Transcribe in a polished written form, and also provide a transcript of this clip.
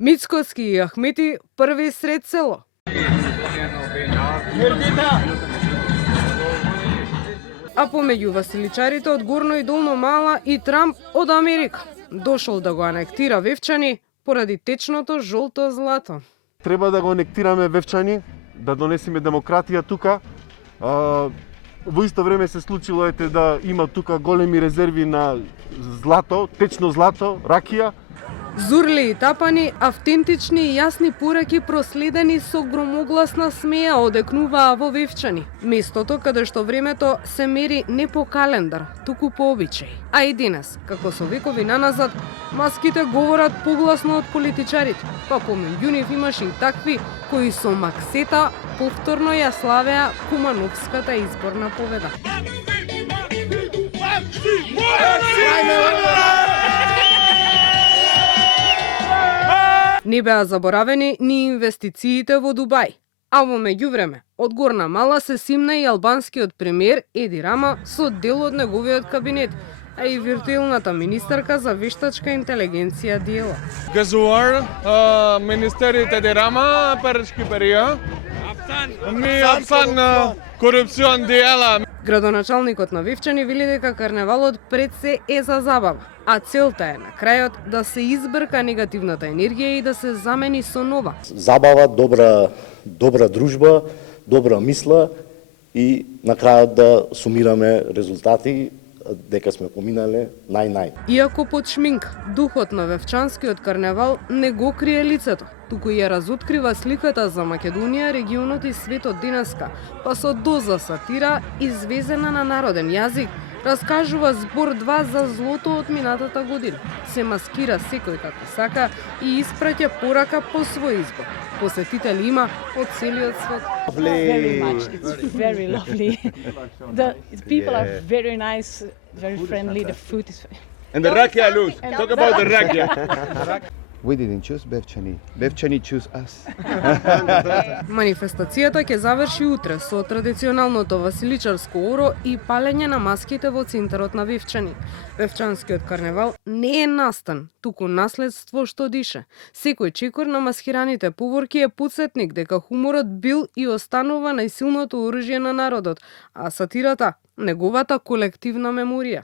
Мицкоски и Ахмети први сред село. А помеѓу василичарите од Горно и Долно Мала и Трамп од Америка. Дошол да го анектира Вевчани поради течното жолто злато. Треба да го анектираме Вевчани, да донесеме демократија тука. Во исто време се случило да има тука големи резерви на злато, течно злато, ракија. Зурли и тапани, автентични и јасни пораки проследени со громогласна смеја одекнуваа во Вевчани. Местото каде што времето се мери не по календар, туку по обичај. А и денес, како со векови наназад, маските говорат погласно од политичарите. Па помеѓу нив имаше и такви кои со максета повторно ја славеа Кумановската изборна победа. Не беа заборавени ни инвестициите во Дубај. А во меѓувреме, од Горна Мала се симна и албанскиот премиер Еди Рама со дел од неговиот кабинет, а и виртуелната министерка за вештачка интелигенција Диела. Gëzuar Ministerit Edi Rama për Shqipëria. Mi afsan корупцион Диела. Градоначалникот на Вевчани вели дека карневалот пред се е за забава, а целта е на крајот да се избрка негативната енергија и да се замени со нова. Забава, добра дружба, добра мисла и на крајот да сумираме резултати дека сме поминале нај. Иако под шминка, духот на Вевчанскиот карневал не го крие лицето, туку ја разоткрива сликата за Македонија, регионот и светот денеска, па со доза сатира, извезена на народен јазик, раскажува збор 2 за злото од минатата година. Се маскира секој како сака и испраќа порака по свој избор. Посетители има од целиот свет. Very much. It's very lovely. The people are very nice, very friendly. The food is. And the rakia, Luz. Talk about the rakia. We didn't choose Vevchani. Vevchani choose us. Манифестацијата ќе заврши утре со традиционалното василичарско оро и палење на маските во центарот на Вевчани. Вевчанскиот карневал не е настан, туку наследство што дише. Секој чекор на маскираните поворки е потсетник дека хуморот бил и останува најсилното оружје на народот, а сатирата неговата колективна меморија.